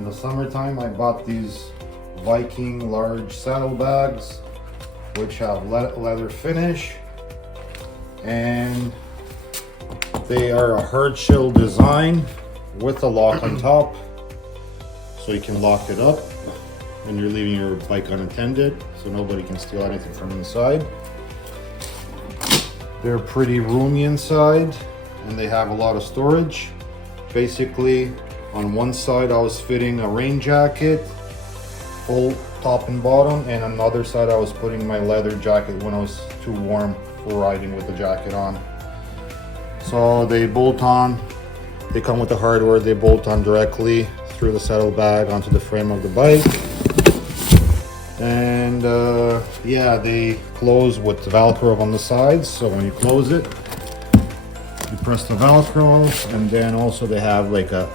In the summertime, I bought these Viking large saddlebags, which have leather finish, and they are a hard shell design with a lock on top, so you can lock it up when you're leaving your bike unattended, so nobody can steal anything from inside. They're pretty roomy inside, and they have a lot of storage. Basically, on one side I was fitting a rain jacket, full top and bottom, and on the other side I was putting my leather jacket when I was too warm for riding with the jacket on. So they bolt on, they come with the hardware, they bolt on directly through the saddlebag onto the frame of the bike. And yeah, they close with the Velcro on the sides, so when you close it, you press the Velcro, and then also they have like a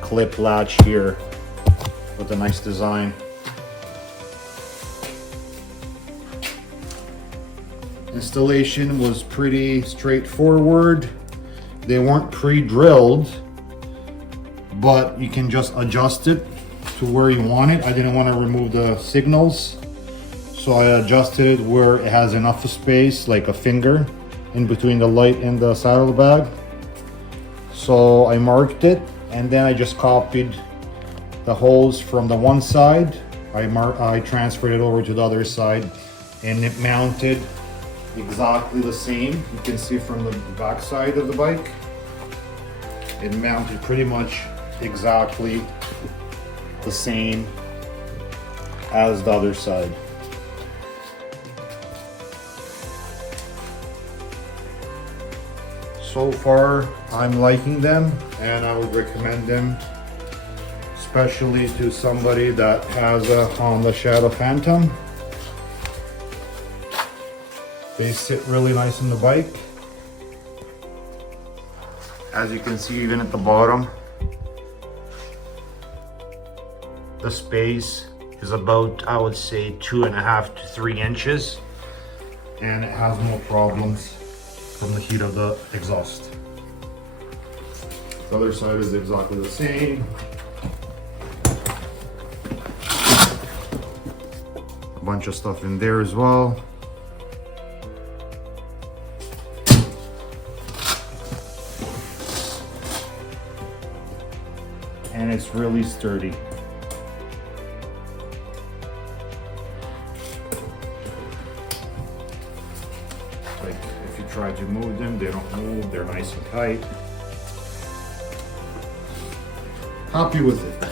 clip latch here with a nice design. Installation was pretty straightforward. They weren't pre-drilled, but you can just adjust it to where you want it. I didn't want to remove the signals, so I adjusted it where it has enough space, like a finger in between the light and the saddlebag. So I marked it, and then I just copied the holes from the one side. I transferred it over to the other side, and it mounted exactly the same. You can see from the back side of the bike, it mounted pretty much exactly the same as the other side. So far, I'm liking them, and I would recommend them, especially to somebody that has a Honda Shadow Phantom. They sit really nice on the bike. As you can see, even at the bottom, the space is about, I would say, 2.5 to 3 inches, and it has no problems from the heat of the exhaust. The other side is exactly the same. A bunch of stuff in there as well. And it's really sturdy. Like, if you try to move them, they don't move, they're nice and tight. Happy with it.